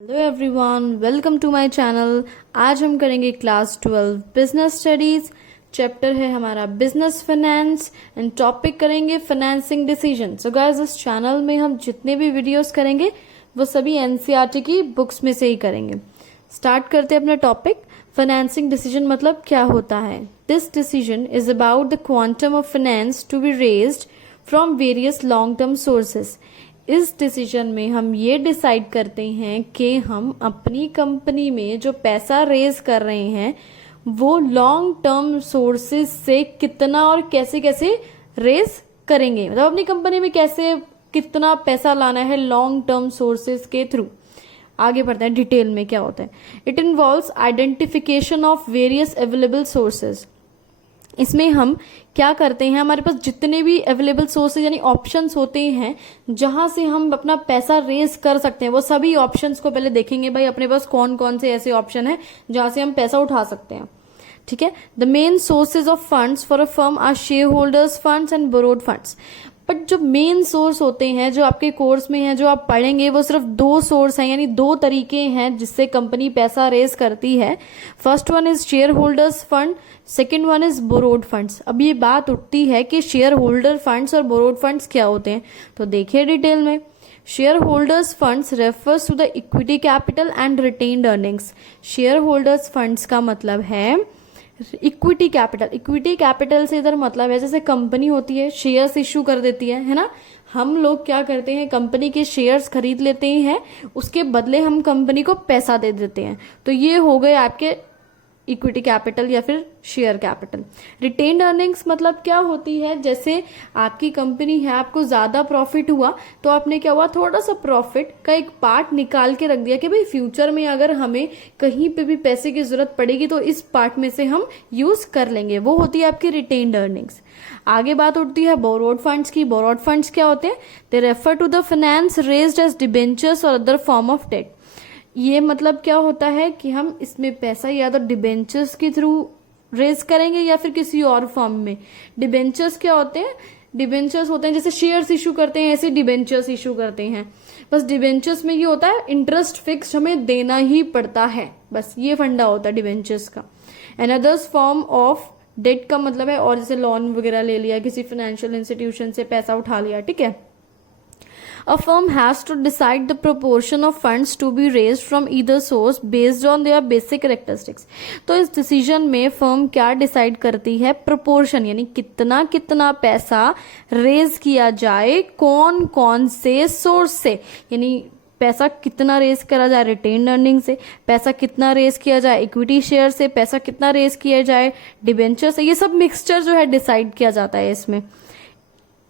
Hello everyone, welcome to my channel. आज हम करेंगे क्लास 12 बिजनेस स्टडीज। चैप्टर है हमारा बिजनेस फाइनेंस एंड टॉपिक करेंगे फाइनेंसिंग डिसीजन। सो गाइस, इस चैनल में हम जितने भी वीडियोस करेंगे वो सभी एनसीईआरटी की बुक्स में से ही करेंगे। स्टार्ट करते हैं अपना टॉपिक। फाइनेंसिंग डिसीजन मतलब क्या होता है? This decision is about the quantum of finance to be raised from various long term sources. इस डिसीजन में हम ये डिसाइड करते हैं कि हम अपनी कंपनी में जो पैसा रेज कर रहे हैं वो लॉन्ग टर्म सोर्सेज से कितना और कैसे कैसे रेज करेंगे, मतलब अपनी कंपनी में कैसे कितना पैसा लाना है लॉन्ग टर्म सोर्सेज के थ्रू। आगे बढ़ते हैं डिटेल में क्या होता है। It involves identification of various available sources. इसमें हम क्या करते हैं, हमारे पास जितने भी अवेलेबल सोर्सेज यानी ऑप्शंस होते हैं जहां से हम अपना पैसा रेज कर सकते हैं, वो सभी ऑप्शंस को पहले देखेंगे। भाई अपने पास कौन कौन से ऐसे ऑप्शन है जहां से हम पैसा उठा सकते हैं। ठीक है। The main sources of funds for a firm are shareholders funds and borrowed funds. But जो मेन सोर्स होते हैं जो आपके कोर्स में है, जो आप पढ़ेंगे, वो सिर्फ दो सोर्स हैं, यानी दो तरीके हैं जिससे कंपनी पैसा रेज करती है। First one is shareholders fund, second one is borrowed funds. अब ये बात उठती है कि शेयर होल्डर फंड्स और बोरोड फंड्स क्या होते हैं, तो देखिए डिटेल में। Shareholders funds refers to the equity capital and retained earnings. Shareholders funds का मतलब है इक्विटी कैपिटल। इक्विटी कैपिटल से इधर मतलब है जैसे कंपनी होती है, शेयर्स इश्यू कर देती है ना। हम लोग क्या करते हैं, कंपनी के शेयर्स खरीद लेते हैं, उसके बदले हम कंपनी को पैसा दे देते हैं। तो ये हो गए आपके इक्विटी कैपिटल या फिर शेयर कैपिटल। रिटेन्ड अर्निंग्स मतलब क्या होती है, जैसे आपकी कंपनी है, आपको ज्यादा प्रॉफिट हुआ तो आपने क्या हुआ, थोड़ा सा प्रॉफिट का एक पार्ट निकाल के रख दिया कि भाई फ्यूचर में अगर हमें कहीं पे भी पैसे की जरूरत पड़ेगी तो इस पार्ट में से हम यूज कर लेंगे। वो होती है आपकी रिटेन्ड अर्निंग्स। आगे बात उठती है बोरोड फंड्स की। बोरोड फंड्स क्या होते हैं? They refer to the finance raised as debentures और अदर फॉर्म ऑफ डेट। ये मतलब क्या होता है कि हम इसमें पैसा या तो डिबेंचर्स के थ्रू रेज करेंगे या फिर किसी और फॉर्म में। डिबेंचर्स क्या होते हैं? डिबेंचर्स होते हैं जैसे शेयर्स इशू करते हैं, ऐसे डिबेंचर्स इशू करते हैं। बस डिबेंचर्स में ये होता है इंटरेस्ट फिक्स हमें देना ही पड़ता है, बस ये फंडा होता है डिबेंचर्स का। And others form of debt का मतलब है और जैसे लोन वगैरह ले लिया, किसी फाइनेंशियल इंस्टीट्यूशन से पैसा उठा लिया। ठीक है। A firm has to decide the proportion of funds to be raised from either source based on their basic characteristics. तो इस डिसीजन में फर्म क्या डिसाइड करती है? प्रोपोर्शन, यानी कितना कितना पैसा रेज किया जाए कौन कौन से सोर्स से, यानी पैसा कितना रेज करा जाए रिटेन्ड अर्निंग से, पैसा कितना रेज किया जाए इक्विटी शेयर से, पैसा कितना रेज किया जाए डिबेंचर से। ये सब मिक्सचर जो है डिसाइड किया जाता है इसमें।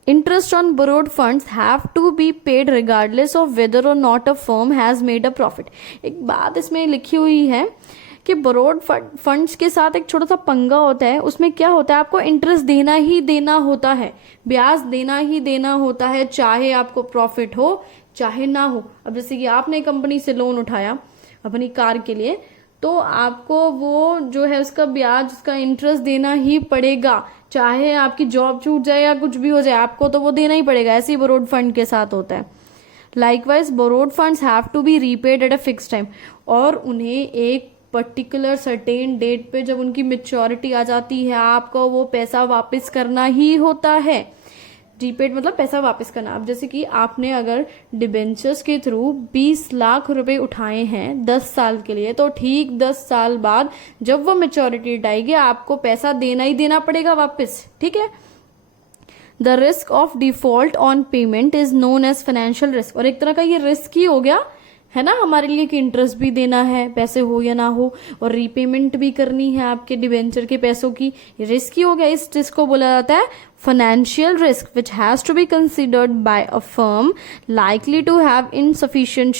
Interest on borrowed funds have to be paid regardless of whether or not a firm has made a profit. एक बात इसमें लिखी हुई है कि बोरोड फंड्स के साथ एक छोटा सा पंगा होता है। उसमें क्या होता है, आपको इंटरेस्ट देना ही देना होता है, ब्याज देना ही देना होता है, चाहे आपको प्रॉफिट हो चाहे ना हो। अब जैसे कि आपने कंपनी से लोन उठाया अपनी कार के लिए, तो आपको वो जो है उसका ब्याज, उसका इंटरेस्ट देना ही पड़ेगा, चाहे आपकी जॉब छूट जाए या कुछ भी हो जाए, आपको तो वो देना ही पड़ेगा। ऐसे ही बोरोड फंड के साथ होता है। Likewise borrowed funds have to be repaid at a fix time, और उन्हें एक पर्टिकुलर सर्टेन डेट पे जब उनकी मेच्योरिटी आ जाती है आपको वो पैसा वापस करना ही होता है। रीपेड मतलब पैसा वापस करना। अब जैसे कि आपने अगर डिबेंचर्स के थ्रू 20 लाख रुपए उठाए हैं 10 साल के लिए, तो ठीक 10 साल बाद जब वो मेच्योरिटी डेट आएगी आपको पैसा देना ही देना पड़ेगा वापस। ठीक है। The risk of default on payment is known as financial risk. और एक तरह का ये रिस्क ही हो गया है ना हमारे लिए कि इंटरेस्ट भी देना है, पैसे हो या ना हो, और रीपेमेंट भी करनी है आपके डिबेंचर के पैसों की। रिस्क ही हो गया। इस रिस्क को बोला जाता है financial risk which has to be considered by a firm likely to have insufficient.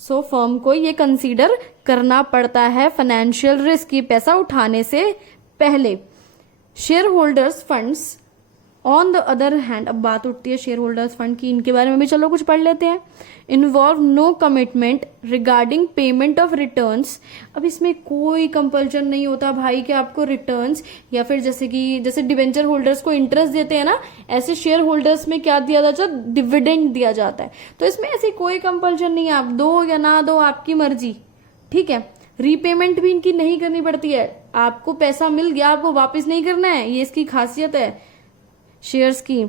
So firm को ये कंसीडर करना पड़ता है फाइनेंशियल रिस्क, ये पैसा उठाने से पहले। Share holders funds on the other hand, अब बात उठती है शेयर होल्डर्स फंड की, इनके बारे में भी चलो कुछ पढ़ लेते हैं। Involve no commitment regarding payment of returns. अब इसमें कोई कंपल्शन नहीं होता भाई कि आपको रिटर्न्स, या फिर जैसे डिवेंचर होल्डर्स को इंटरेस्ट देते हैं ना, ऐसे शेयर होल्डर्स में क्या दिया जाता है, डिविडेंड दिया जाता है। तो इसमें ऐसी कोई कंपल्शन नहीं है, आप दो या ना दो आपकी मर्जी, ठीक है। रीपेमेंट भी इनकी नहीं करनी पड़ती है, आपको पैसा मिल गया आपको वापस नहीं करना है, ये इसकी खासियत है शेयर्स की।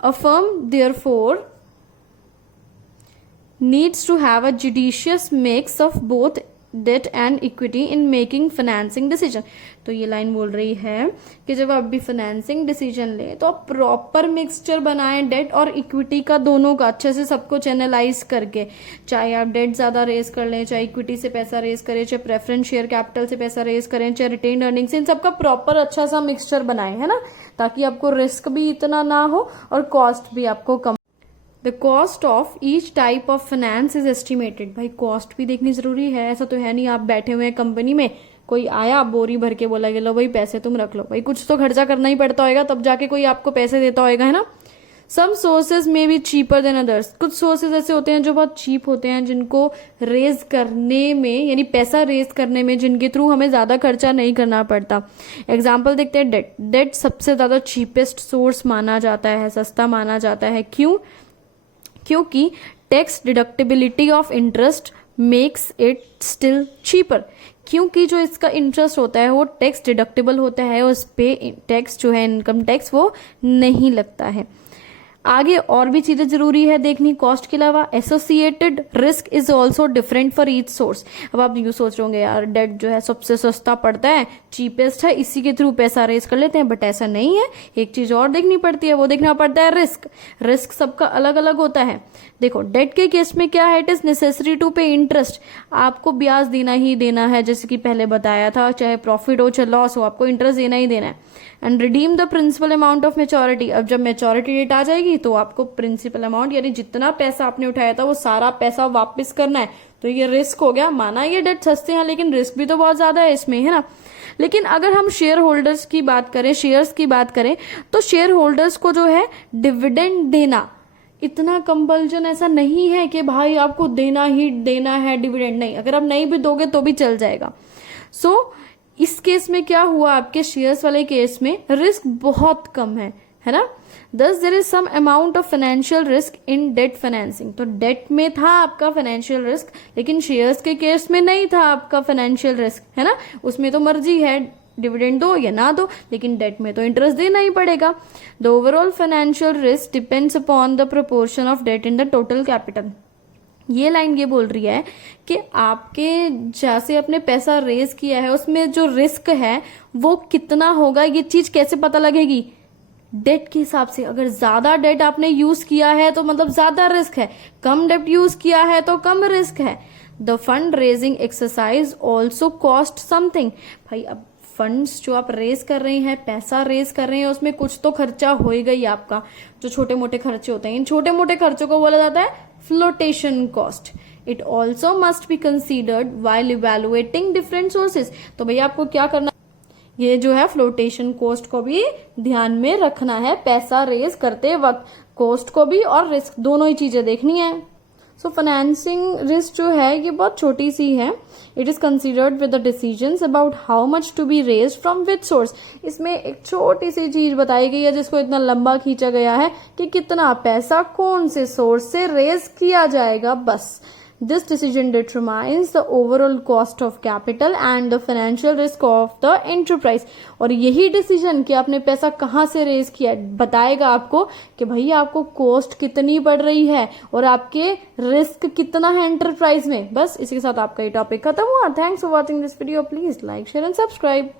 A firm therefore needs to have a judicious mix of both debt and equity in making financing decision। तो ये लाइन बोल रही है कि जब आप भी फाइनेंसिंग डिसीजन ले तो आप प्रॉपर मिक्सचर बनाएं डेट और इक्विटी का, दोनों का अच्छे से सब कुछ एनालाइज करके। चाहे आप डेट ज्यादा रेज कर लें, चाहे इक्विटी से पैसा रेज करें, चाहे प्रेफरेंस शेयर कैपिटल से पैसा रेज करें, चाहे रिटेन अर्निंग्स, इन सबका प्रॉपर अच्छा सा मिक्सचर बनाएं, है ना, ताकि आपको रिस्क भी इतना ना हो और कॉस्ट भी आपको कम। The cost of each type of finance is estimated. भाई कॉस्ट भी देखनी जरूरी है, ऐसा तो है नहीं आप बैठे हुए हैं कंपनी में, कोई आया बोरी भर के बोला कि लो भाई पैसे तुम रख लो, भाई कुछ तो खर्चा करना ही पड़ता होगा तब जाके कोई आपको पैसे देता होगा, है ना। सम सोर्सेज में बी चीपर देन अदर्स। कुछ सोर्सेज ऐसे होते हैं जो बहुत चीप होते हैं, जिनको रेज करने में, यानी पैसा रेज करने में, जिनके थ्रू हमें ज्यादा खर्चा नहीं करना पड़ता। एग्जाम्पल देखते हैं डेट। डेट सबसे ज्यादा चीपेस्ट सोर्स माना जाता है, सस्ता माना जाता है। क्यों? क्योंकि tax deductibility of interest makes it still cheaper. क्योंकि जो इसका इंटरेस्ट होता है वो टैक्स डिडक्टिबल होता है, उस पे टैक्स जो है इनकम टैक्स वो नहीं लगता है। आगे और भी चीजें जरूरी है देखनी कॉस्ट के अलावा। Associated risk is also different for each source. अब आप यूं सोच रहे होंगे यार डेट जो है सबसे सस्ता पड़ता है, चीपेस्ट है, इसी के थ्रू पैसा रेज कर लेते हैं, बट ऐसा नहीं है। एक चीज और देखनी पड़ती है, वो देखना पड़ता है रिस्क। रिस्क सबका अलग अलग होता है। देखो डेट के केस में क्या है, इट इज नेसेसरी टू पे इंटरेस्ट। आपको ब्याज देना ही देना है, जैसे कि पहले बताया था, चाहे प्रॉफिट हो चाहे लॉस हो, आपको इंटरेस्ट देना ही देना है। And redeem the principal amount of maturity. अब जब मेच्योरिटी डेट आ जाएगी तो आपको प्रिंसिपल अमाउंट, यानी जितना पैसा आपने उठाया था वो सारा पैसा वापस करना है। तो ये रिस्क हो गया। माना ये डेट सस्ते हैं लेकिन रिस्क भी तो बहुत ज्यादा है इसमें, है ना। लेकिन अगर हम शेयर होल्डर्स की बात करें, शेयर्स की बात करें, तो शेयर होल्डर्स को जो है डिविडेंड देना, इतना कंपल्शन ऐसा नहीं है कि भाई आपको देना ही देना है डिविडेंड। नहीं, अगर आप नहीं भी दोगे तो भी चल जाएगा। सो इस केस में क्या हुआ, आपके शेयर्स वाले केस में रिस्क बहुत कम है ना। Thus there is some amount of financial risk in debt financing. तो डेट में था आपका फाइनेंशियल रिस्क, लेकिन शेयर्स के केस में नहीं था आपका फाइनेंशियल रिस्क, है ना। उसमें तो मर्जी है, डिविडेंड दो या ना दो, लेकिन डेट में तो इंटरेस्ट देना ही पड़ेगा। The overall financial risk depends upon the proportion of debt in the total capital. ये लाइन ये बोल रही है कि आपके जैसे आपने पैसा रेज किया है उसमें जो रिस्क है वो कितना होगा। ये चीज कैसे पता लगेगी? डेट के हिसाब से। अगर ज्यादा डेट आपने यूज किया है तो मतलब ज्यादा रिस्क है, कम डेट यूज किया है तो कम रिस्क है। The fund raising exercise also cost something. भाई अब फंड्स जो आप रेज कर रहे हैं, पैसा रेज कर रहे हैं, उसमें कुछ तो खर्चा हो ही गई आपका। जो छोटे मोटे खर्चे होते हैं, इन छोटे मोटे खर्चों को बोला जाता है flotation cost. It also must be considered while evaluating different sources. तो भैया आपको क्या करना, ये जो है फ्लोटेशन कॉस्ट को भी ध्यान में रखना है। पैसा रेज करते वक्त कॉस्ट को भी और रिस्क दोनों ही चीजें देखनी है। सो फाइनेंसिंग रिस्क जो है ये बहुत छोटी सी है। It is considered with the decisions about how much to be raise from which source. इसमें एक छोटी सी चीज बताई गई है जिसको इतना लंबा खींचा गया है कि कितना पैसा कौन से सोर्स से रेज किया जाएगा, बस। This decision determines the overall cost of capital and the financial risk of the enterprise। और यही डिसीजन कि आपने पैसा कहाँ से रेज किया बताएगा आपको कि भैया आपको कॉस्ट कितनी पड़ रही है और आपके रिस्क कितना है एंटरप्राइज में। बस इसी के साथ आपका ये टॉपिक खत्म हुआ। Thanks for watching this video. Please like share and subscribe.